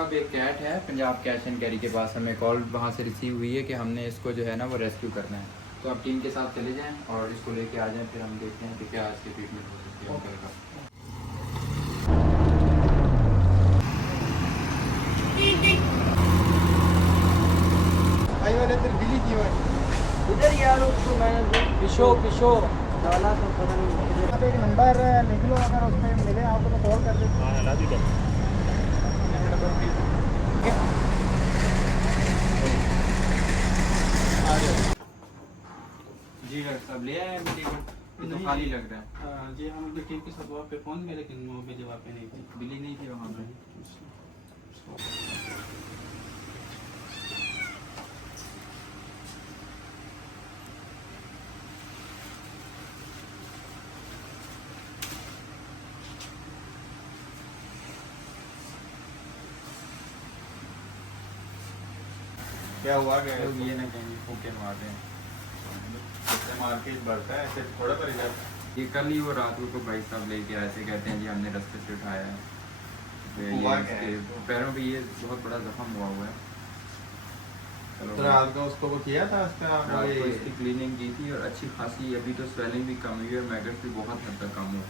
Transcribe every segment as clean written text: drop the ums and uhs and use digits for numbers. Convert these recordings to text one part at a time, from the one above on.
साहब एक कैट है पंजाब कैश एंड कैरी के पास, हमें कॉल वहाँ से रिसीव हुई है कि हमने इसको जो है ना वो रेस्क्यू करना है। तो आप टीम के साथ चले जाएं और इसको लेके आ जाएं, फिर हम देखते हैं कि क्या इसकी ट्रीटमेंट हो सकती है अंकल का। इधर यार उसको मैंने पिशो डाला तो पता नहीं। एक नंबर लिख लो, अगर उसमें मिले आपको तो कॉल कर दो। हाँ हटा दी जी डॉक्टर साहब ले आए अभी टिकट, ये तो खाली लग रहा है। जी हम अपनी टीम के साथ वहाँ पे फ़ोन किया लेकिन वो भी जवाब पे नहीं थी। बिल्ली नहीं थी वहाँ पे। क्या हुआ क्या लोग ये ना कहेंगे फूके मारते हैं, मार्केट बढ़ता है ऐसे थोड़ा पर जाता ये कल ही वो रात को भाई साहब लेके आए थे, कहते हैं जी हमने रास्ते से उठाया है। तो ये हुआ क्या है? इसके पैरों पे ये बहुत बड़ा जख्म हुआ हुआ है। चलो तो रात का उसको वो किया था उसका रात को इसकी क्लीनिंग की थी और अच्छी खासी, अभी तो स्वेलिंग भी कम हुई है और मैगट्स भी बहुत हद तक कम हुए।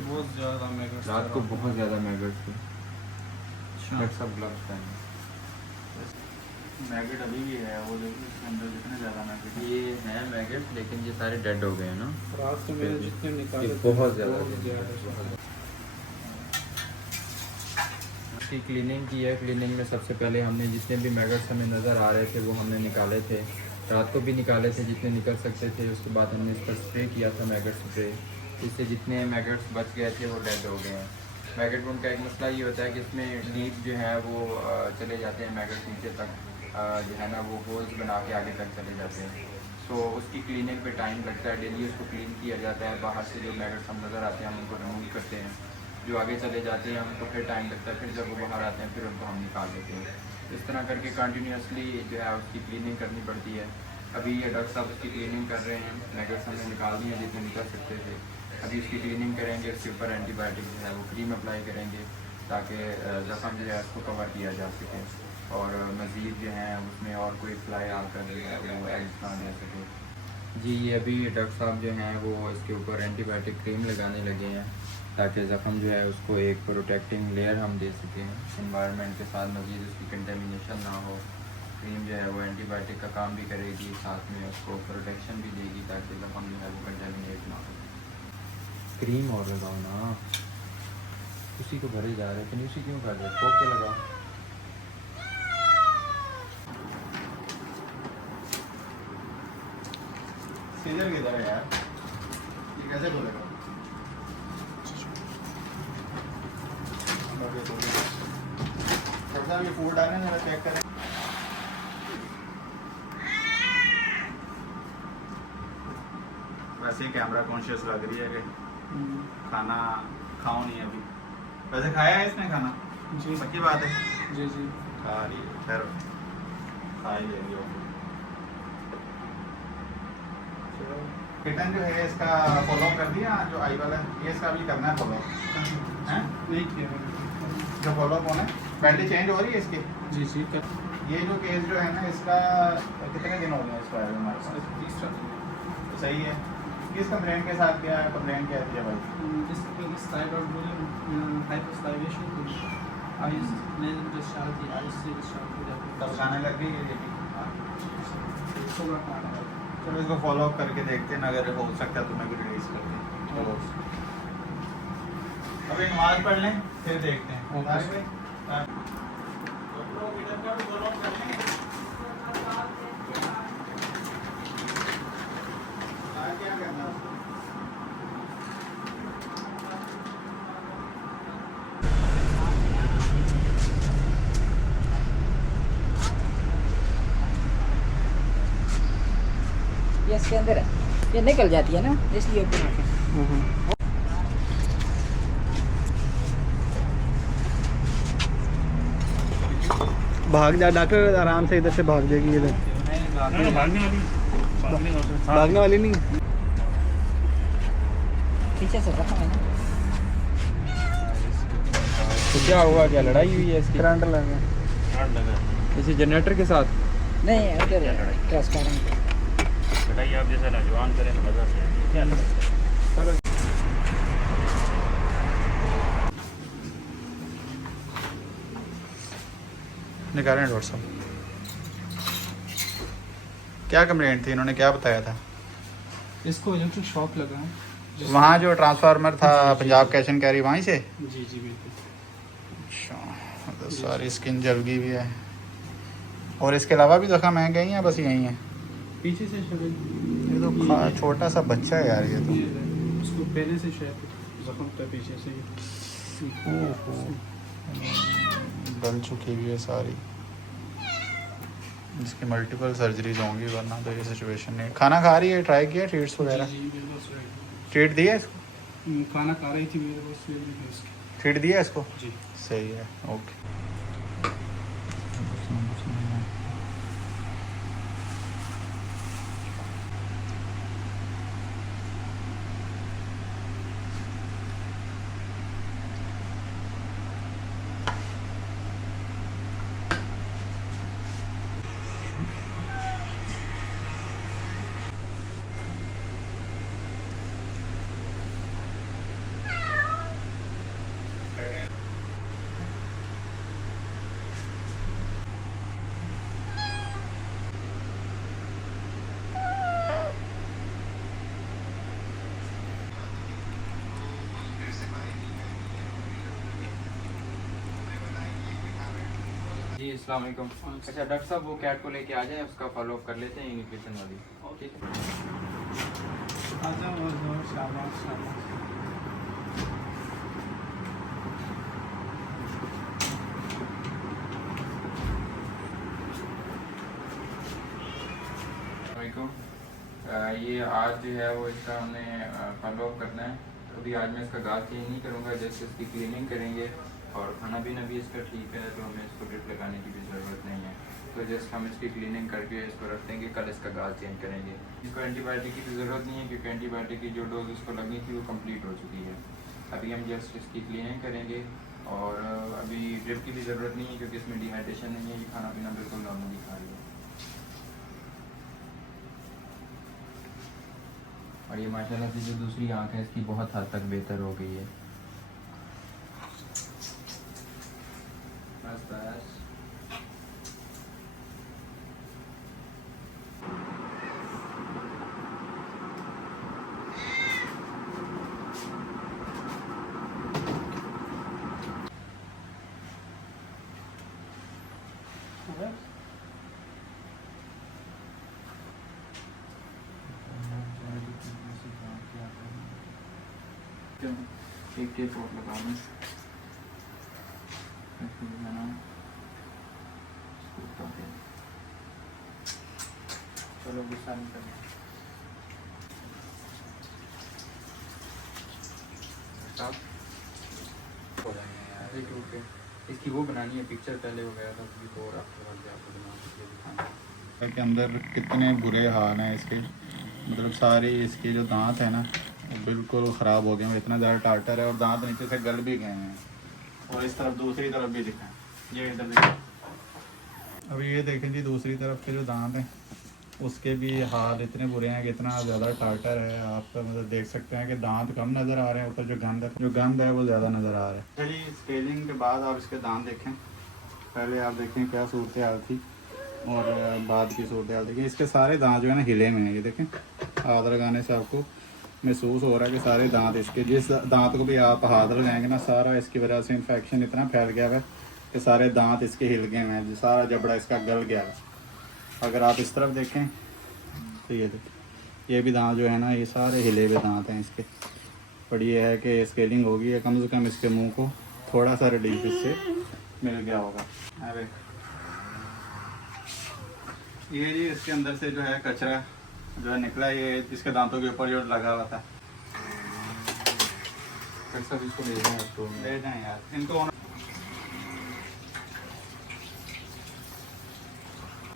बहुत ज़्यादा मैगट्स रात को बहुत ज़्यादा मैगट्स थे। डॉक्टर साहब ग्लव्स पहने। मैगट अभी भी है वो, देखो इसके अंदर जितने ज़्यादा मैगट ये हैं मैगट्स लेकिन ये सारे डेड हो गए हैं ना। रात को मैंने जितने निकाले ये थे, बहुत ज़्यादा ज़्यादा। इसकी क्लीनिंग की है। क्लीनिंग में सबसे पहले हमने जितने भी मैगट्स हमें नज़र आ रहे थे वो हमने निकाले थे, रात को भी निकाले थे जितने निकल सकते थे। उसके बाद हमने इस पर स्प्रे किया था मैगट स्प्रे, इससे जितने मैगट्स बच गए थे वो डेड हो गए हैं। मैगट बम का एक मसला ये होता है कि इसमें डीप जो है वो चले जाते हैं मैगट्स, नीचे तक जो है ना वो होल्स बना के आगे तक चले जाते हैं। सो उसकी क्लीनिंग पे टाइम लगता है, डेली उसको क्लीन किया जाता है। बाहर से जो मैगट्स हम नज़र आते हैं हम उनको रिमूव करते हैं, जो आगे चले जाते हैं उनको फिर टाइम लगता है, फिर जब वो बाहर आते हैं फिर उनको हम निकाल देते हैं। इस तरह करके कंटिन्यूसली जो है उसकी क्लीनिंग करनी पड़ती है। अभी ये डॉक्टर साहब उसकी क्लीनिंग कर रहे हैं, मैगट्स हमने निकाल दिए जितने निकल सकते थे। अभी उसकी क्लीनिंग करेंगे, उसके ऊपर एंटीबायोटिक जो है वो क्रीम अप्लाई करेंगे ताकि ज़ख्म जो है उसको कवर किया जा सके और मज़ीद जो है उसमें और कोई फ्लाई आकर जो है वो एग्स ना दे सके। जी ये अभी डॉक्टर साहब जो हैं वो इसके ऊपर एंटीबायोटिक क्रीम लगाने लगे हैं ताकि ज़ख्म जो है उसको एक प्रोटेक्टिंग लेयर हम दे सकें, इन्वायरमेंट के साथ मज़ीद उसकी कंटेमिनेशन ना हो। क्रीम जो है वो एंटीबायोटिक का काम भी करेगी, साथ में उसको प्रोटेक्शन भी देगी ताकि ज़ख्म जो है वो कंटेमिनेट ना हो। क्रीम और लगाओ ना, उसी को भरे जा रहे हैं, उसी क्यों कर रहे ठोक के लगाओ। सीजर किधर है यार, ये कैसे खोलेगा? सबसे ये फूड डालने जरा चेक करें। वैसे ही कैमरा कॉन्शियस लग रही है कि खाना खाओ नहीं अभी। वैसे खाया है इसने खाना? जी पक्की बात है, जी जी खा रही है, खैर खा ही लेंगे वो। किटन जो है इसका फॉलो कर दिया, जो आई वाला है ये इसका भी करना है फॉलो है। नहीं किया मैंने। जो फॉलो अप होना है, पहले चेंज हो रही है इसकी। जी जी ये जो केस जो है ना इसका कितने दिन हो गए इसका है हमारे पास? तीसरा सही है। किस कंप्लेंट के साथ क्या कंप्लेंट क्या थी भाई? इस थायराइड हाइपोथायराइडेशन कुछ आइस नेजल डिस्चार्ज आइस से डिस्चार्ज हो जाती तब खाने लग गई ये भी। है। सुबह खाना है। चलो इसको फॉलो अप करके देखते हैं, अगर हो सकता है तो मैं भी रिलीज कर दें। चलो अभी नमाज पढ़ लें फिर देखते हैं। ओके। तारिक भाई, किटन का भी फॉलो अप कर लेंगे। क्या करना है उसको? ये इसके अंदर है, ये निकल जाती है ना इसलिए ऊपर रखें। भाग जा डॉक्टर, आराम से इधर से भाग जाएगी इधर। भागने वाली नहीं। पीछे से रखा है ना। क्या हुआ, क्या लड़ाई हुई है इसकी? करंट लगा। इसी जनरेटर के साथ? नहीं उधर ट्रांसपेरेंट बताइए आप जैसा नौजवान करें तो मज़ा से क्या लगता है? चलो निकालें डॉक्टर साहब। क्या कंप्लेंट थी, इन्होंने क्या बताया था? इसको इलेक्ट्रिक शॉक लगा है। वहाँ जो ट्रांसफार्मर था पंजाब कैश एंड कैरी वहीं से? जी जी बिल्कुल। अच्छा, तो सारी स्किन जल गई हुई है। और इसके अलावा भी जख्म हैं कहीं या बस यहीं है? पीछे से शायद ये तो छोटा सा बच्चा है यार, ये तो। उसको पहले से शायद जख्म था पीछे से। ओहो, गल चुकी हुई है सारी। इसकी मल्टीपल सर्जरीज होंगी वरना तो ये सिचुएशन नहीं। खाना खा रही है? ट्राई किया ट्रीट्स वगैरह? जी बिल्कुल सही। ट्रीट दिया इसको? खाना खा रही थी मेरे पास इसकी। ट्रीट दिया इसको? जी सही है, ओके। जी, अस्सलाम वालेकुम। अच्छा डॉक्टर साहब, वो कैट को लेके आ जाए, उसका फॉलोअप कर लेते हैं न्यूट्रिशन वाली। ठीक है। आजा और शाबाश शाबाश। ये आज जो है वो इसका हमने फॉलोअप करना है। तो अभी आज मैं इसका गाल चेंज नहीं करूँगा, जैसे इसकी क्लीनिंग करेंगे और खाना पीना भी इसका ठीक है, तो हमें इसको ड्रिप लगाने की भी ज़रूरत नहीं है। तो जस्ट हम इसकी क्लीनिंग करके इसको रख देंगे, कल इसका गाल चेंज करेंगे। इसको एंटीबायोटिक की भी ज़रूरत नहीं है क्योंकि एंटीबायोटिक की जो डोज इसको लगनी थी वो कंप्लीट हो चुकी है। अभी हम जस्ट इसकी क्लीनिंग करेंगे और अभी ड्रिप की भी ज़रूरत नहीं है क्योंकि इसमें डिहाइड्रेशन नहीं है, ये खाना पीना बिल्कुल नॉर्मली खा रही है। और ये माशाल्लाह से जो दूसरी आँख है इसकी बहुत हद तक बेहतर हो गई है। बस बस एक टेप और लगा लें। चलो गुस्सा नहीं करना। इसकी वो बनानी है पिक्चर पहले वगैरह था, बिफोर आफ्टर वाली आपको बनाना के अंदर कितने बुरे हाल हैं इसके, मतलब सारी इसकी जो दांत है ना बिल्कुल ख़राब हो गए हैं, इतना ज़्यादा टार्टर है और दांत नीचे से गल भी गए हैं। और इस तरफ दूसरी तरफ भी दिखाएं, ये इधर दिखाएं। अभी ये देखें जी, दूसरी तरफ के जो दांत हैं उसके भी हाल इतने बुरे हैं कि इतना ज़्यादा टार्टर है। आप मतलब देख सकते हैं कि दांत कम नज़र आ रहे हैं, ऊपर जो गंद है वो ज़्यादा नज़र आ रहा है। चलिए स्केलिंग के बाद आप इसके दांत देखें, पहले आप देखें क्या सूरत हाल थी और बाद की सूरत हाल देखिए। इसके सारे दांत जो है ना हिले में हैं, ये देखें हाथ लगाने से आपको महसूस हो रहा है कि सारे दांत इसके, जिस दांत को भी आप हाथ लगाएंगे ना सारा इसकी वजह से इन्फेक्शन इतना फैल गया है कि सारे दांत इसके हिल गए हैं, सारा जबड़ा इसका गल गया है। अगर आप इस तरफ देखें तो ये देखें, ये भी दांत जो है ना ये सारे हिले हुए दांत हैं इसके। पर ये है कि स्केलिंग होगी है, कम से कम इसके मुंह को थोड़ा सा रिलीफ इससे मिल गया होगा। अरे ये जी इसके अंदर से जो है कचरा जो है निकला, ये इसके दांतों के ऊपर जो लगा हुआ था। सब इसको ले जाएं आप तो ले जाएं यार इनको।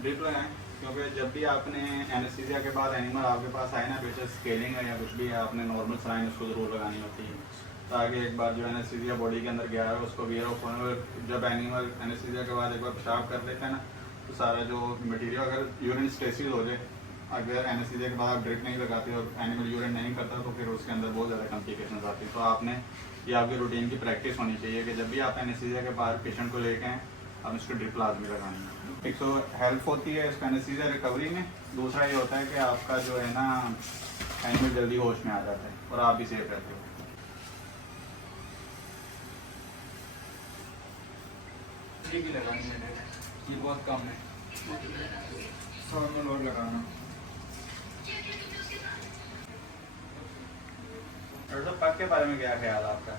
ड्रिप लगाएं क्योंकि जब भी आपने एनेस्थीसिया के बाद एनिमल आपके पास आए ना, बेशक स्केलिंग है या कुछ भी है, आपने नॉर्मल सलाइन उसको ज़रूर लगानी होती है। ताकि एक बार जो एनेस्थीसिया बॉडी के अंदर गया है उसको भी जब एनिमल एनेस्थीसिया के बाद एक बार पेशाब कर लेते हैं ना, तो सारा जो मटेरियल अगर यूरिन स्टेसिस हो जाए, अगर एनेस्थीसिया के बाद आप ड्रिप नहीं लगाते और एनिमल यूरिन नहीं करता, तो फिर उसके अंदर बहुत ज़्यादा कॉम्प्लिकेशन आती है। तो आपने ये आपकी रूटीन की प्रैक्टिस होनी चाहिए कि जब भी आप एनेस्थीसिया के बाद पेशेंट को लेके आएँ, आप इसको ड्रिप लाजमी लगानी है। एक तो हेल्प होती है इसका एनेस्थीसिया रिकवरी में, दूसरा ये होता है कि आपका जो है ना एनिमल जल्दी होश में आ जाता है और आप भी सेफ रहते हो। ये भी लगानी है, ये बहुत कम है, 100 ml और लगाना। पग के बारे में क्या ख्याल है आपका?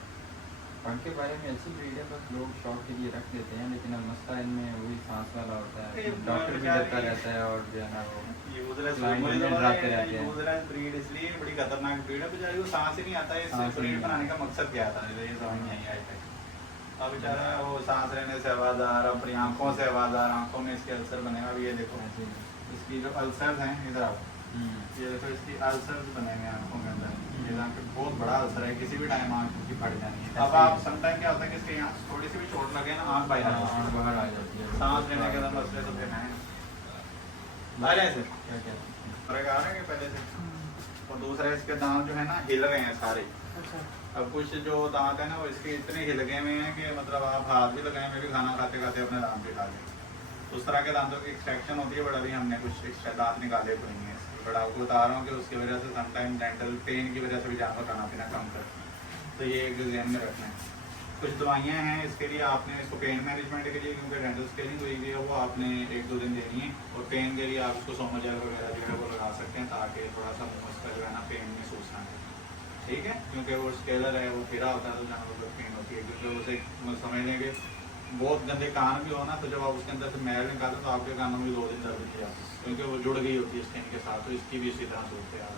पग के बारे में ऐसी ब्रीड है, बस लोग शौक के लिए रख देते हैं, लेकिन अब मसला इनमें वही सांस वाला होता है, डॉक्टर भी डरता रहता है और जो है ना वो ब्रीड इसलिए बड़ी खतरनाक ब्रीड है, बेचारी को सांस ही नहीं आता है। इस ब्रीड बनाने का मकसद क्या था, ये समझ नहीं आई है। अब बेचारा वो सांस लेने से आवाज़दार, अपनी आंखों से आवाज़दार, आंखों में इसके अल्सर बने हुए। ये देखो इसकी जो अल्सर्स हैं, इधर आओ, ये देखो इसकी अल्सर्स बने हुए हैं आंखों के अंदर। ये बहुत बड़ा अल्सर है, किसी भी टाइम आंख की फट जानी है। अब आप समटाइम क्या होता है कि इसके यहाँ थोड़ी सी भी चोट लगे ना, आंख बाहर बाहर आ जाती है, सांस लेने के अंदर मसले तो फिर हैं। आ रहे हैं सर, क्या क्या फर्क आ रहा है कि पहले से? और दूसरा इसके दांत जो है ना हिल गए हैं सारे। अब कुछ जो दांत है ना वो इसके इतने हिल गए हुए हैं कि मतलब आप हाथ भी लगाए में भी खाना खाते खाते अपने दांत भी खा लें। उस तरह के दांतों की एक्सट्रैक्शन होती है, बट अभी हमने कुछ एक्स्ट्रा दांत निकाले तो नहीं है इसके, बट आपको बता रहा हूँ कि उसकी वजह से समटाइम डेंटल पेन की वजह से भी जानवर खाना पीना कम करते हैं। तो ये एक ध्यान में रखना है। कुछ दवाइयाँ हैं इसके लिए, आपने इसको पेन मैनेजमेंट के लिए, क्योंकि डेंटल स्केलिंग हुई हुई है, वो आपने 1-2 दिन देनी है। और पेन के लिए आप इसको सोमोजेल वगैरह जो है वो लगा सकते हैं, ताकि थोड़ा सा मुँह उसका जो है ना पेन महसूस ना हो, ठीक है। क्योंकि वो स्केलर है, वो फिरा होता है तो जानवर को पेन होती है, क्योंकि उसे समझ लें कि बहुत गंदे कान भी हो ना, तो जब आप उसके अंदर से मैल निकालो तो आपके कानों में 2 दिन दर्द नहीं जाती, क्योंकि वो जुड़ गई होती है स्किन के साथ। तो इसकी भी इसी तरह सूरत है,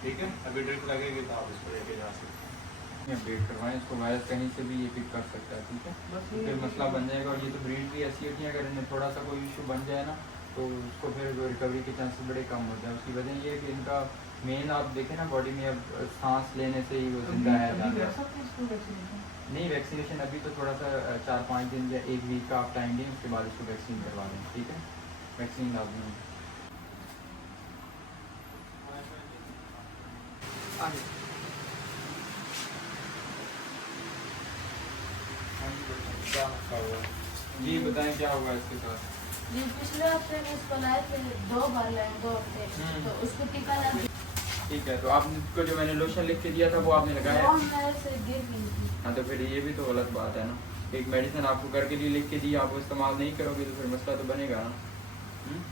ठीक है। अभी ड्रिप लगेगी तो आप इसको लेके जा सकते हैं। अपडेट करवाएं इसको, वायरस कहीं से भी ये पिक कर सकता है, ठीक है। तो फिर मसला बन जाएगा। और ये तो ब्रीड भी ऐसी होती है, अगर इन्हें थोड़ा सा कोई इशू बन जाए ना, तो उसको फिर रिकवरी के चांसेस बड़े कम होते हैं। उसकी वजह ये है कि इनका मेन आप देखें ना बॉडी में अब सांस लेने से ही वो जिंदा है जानवर। नहीं, वैक्सीनेशन अभी तो थोड़ा सा 4-5 दिन या 1 वीक का आप टाइम दें, उसके बाद इसको वैक्सीन करवा दें, ठीक है। वैक्सीन लाजमी है। जी बताएं क्या हुआ इसके साथ? जी पिछले हफ्ते में इसको लाए थे, 2 बार लाए, 2 हफ्ते, तो उसको टीका लग गया। ठीक है, तो आपको जो मैंने लोशन लिख के दिया था वो आपने लगाया? वो मेरे से गिर गई थी। हाँ, तो फिर ये भी तो गलत बात है ना। एक मेडिसिन आपको घर के लिए लिख के दी, आप वो इस्तेमाल नहीं करोगे तो फिर मसला तो बनेगा ना।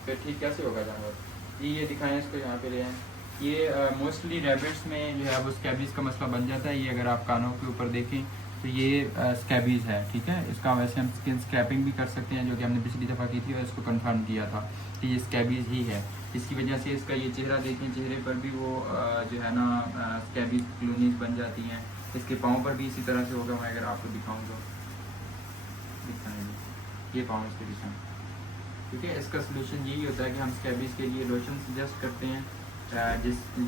फिर ठीक कैसे होगा जानवर? जी ये दिखाएं इसको, यहाँ पे ले आएँ। ये मोस्टली रैबिट्स में जो है वो स्कैबीज़ का मसला बन जाता है। ये अगर आप कानों के ऊपर देखें तो ये स्कैबीज़ है, ठीक है। इसका वैसे हम स्किन स्क्रैपिंग भी कर सकते हैं, जो कि हमने पिछली दफ़ा की थी और इसको कंफर्म किया था कि ये स्कैबीज़ ही है। इसकी वजह से इसका ये चेहरा देखें, चेहरे पर भी वो जो है ना स्कैबीज़ कॉलोनीज बन जाती हैं। इसके पाँव पर भी इसी तरह से होगा। मैं अगर आपको दिखाऊँ तो दिखाएंगे, ये पाँव इसके दिखाएँ, ठीक है। इसका सलूशन यही होता है कि हम स्कैबीज़ के लिए लोशन सजेस्ट करते हैं,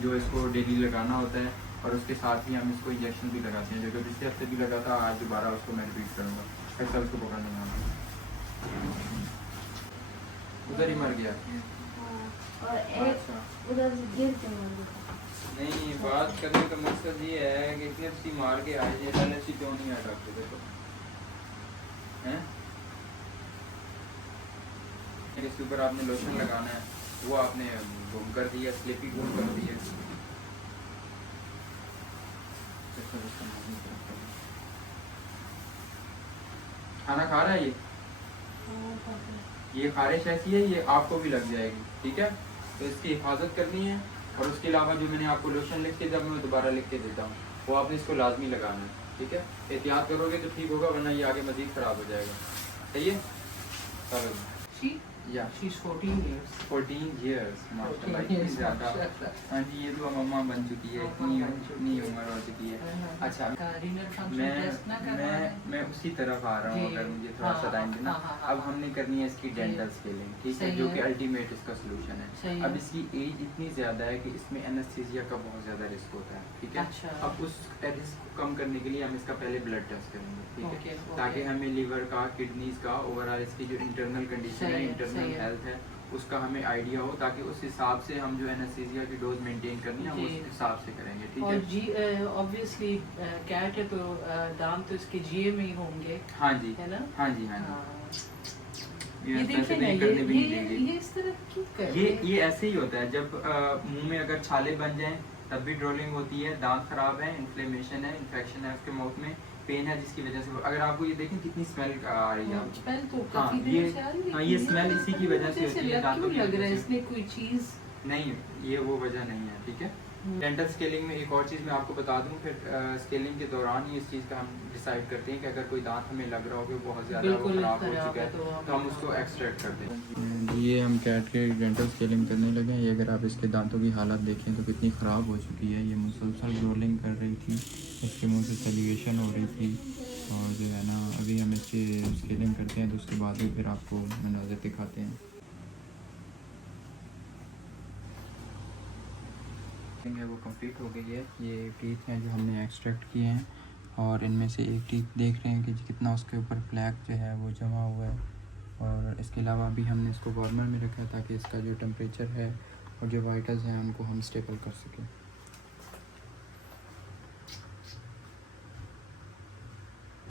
जो इसको डेली लगाना होता है, और उसके साथ ही हम इसको इंजेक्शन भी लगाते हैं, जो कि पिछले हफ्ते भी लगा था। आज दोबारा उसको मैं रिपीट करूँगा। ऐसा उसको पकड़ना उधर ही मर गया। और एक उधर से गिर के मर गया। नहीं, बात करने का मकसद ये है कि इतनी मार के आए, ये एलर्जी क्यों नहीं आ डॉक्टर देखो हैं। इसके ऊपर आपने लोशन लगाना है, वो आपने गुम कर दिया, स्लिपी गुम कर दिया। खाना खा रहा है ये खारिश ऐसी है, ये आपको भी लग जाएगी, ठीक है। तो इसकी हिफाजत करनी है। और उसके अलावा जो मैंने आपको लोशन लिख के, जब मैं दोबारा लिख के देता हूँ, वो आपने इसको लाजमी लगाना है, ठीक है। एहतियात करोगे तो ठीक होगा, वरना ये आगे मज़ीद ख़राब हो जाएगा, सही है। चलो या She's 14 years. 14 years माशाल्लाह, 14 इतनी years, ज़्यादा। माशाल्लाह। हाँ जी, ये तो मम्मा बन चुकी है, इतनी उम्र हो चुकी है। अच्छा, रीनल फंक्शन टेस्ट ना करवाना मैं उसी तरफ आ रहा हूँ, जी। अगर मुझे थोड़ा सा हाँ, टाइम देना। हाँ, हाँ, अब हमने करनी है इसकी जी। डेंटल स्केलिंग, ठीक है, सही जो है। कि अल्टीमेट इसका सोल्यूशन है। सही अब है। इसकी एज इतनी ज़्यादा है कि इसमें एनेस्थीसिया का बहुत ज़्यादा रिस्क होता है, ठीक है। अच्छा। अब उस रिस्क को कम करने के लिए हम इसका पहले ब्लड टेस्ट करेंगे, ठीक ओके, है, ओके। ताकि हमें लीवर का, किडनीज का, ओवरऑल इसकी जो इंटरनल कंडीशन सही है, है, इंटरनल सही है। हेल्थ है, उसका हमें आइडिया हो, ताकि उस हिसाब से हम जो एनेस्थीसिया की डोज मेंटेन करनी है, हम जी। उस हिसाब से करेंगे, ठीक और है। जी ऑब्वियसली कैट है तो दांत तो इसके जीए में ही होंगे, हाँ जी, है ना? हाँ जी, हाँ जी। हाँ। ये ये ऐसा देखिए तो ना, नहीं करने भी नहीं देंगे। ये इस तरह क्यों कर रहे ये हैं? ये ऐसे ही होता है, जब मुंह में अगर छाले बन जाएं तब भी ड्रोलिंग होती है, दांत खराब है, इन्फ्लेमेशन है, इन्फेक्शन है उसके माउथ में, पेन है, जिसकी वजह से अगर आपको ये देखें कितनी स्मेल आ रही है आपको। स्मेल तो हाँ, काफी ये दिनों से आ रही है। हाँ, ये स्मेल इसी की वजह से होती है, दांतों की लग रहा है वजह से। इसमें कोई चीज नहीं, ये वो वजह नहीं है, ठीक है। डेंटल स्केलिंग में एक और चीज़ मैं आपको बता दूं, फिर स्केलिंग के दौरान ही इस चीज़ का हम डिसाइड करते हैं कि अगर कोई दांत हमें लग रहा हो कि बहुत ज़्यादा बिल्कुल खराब हो खराब चुका है, है, तो तो हम उसको एक्सट्रैक्ट कर दें। ये हम कैट के डेंटल स्केलिंग करने लगे हैं। ये अगर आप इसके दांतों की हालत देखें तो कितनी ख़राब हो चुकी है। ये मुसलसल रोलिंग कर रही थी, इसके मुंह से सैलिवेशन हो रही थी, और जो है ना अभी हम इसकी स्केलिंग करते हैं तो उसके बाद ही फिर आपको मनाज़र दिखाते हैं। है वो कंप्लीट हो गई है। ये टीथ हैं जो हमने एक्सट्रैक्ट किए हैं, और इनमें से एक टीथ देख रहे हैं कि कितना उसके ऊपर प्लैक जो है वो जमा हुआ है। और इसके अलावा अभी हमने इसको वार्मर में रखा है ताकि इसका जो टेम्परेचर है और जो वाइटल्स हैं उनको हम स्टेबल कर सकें।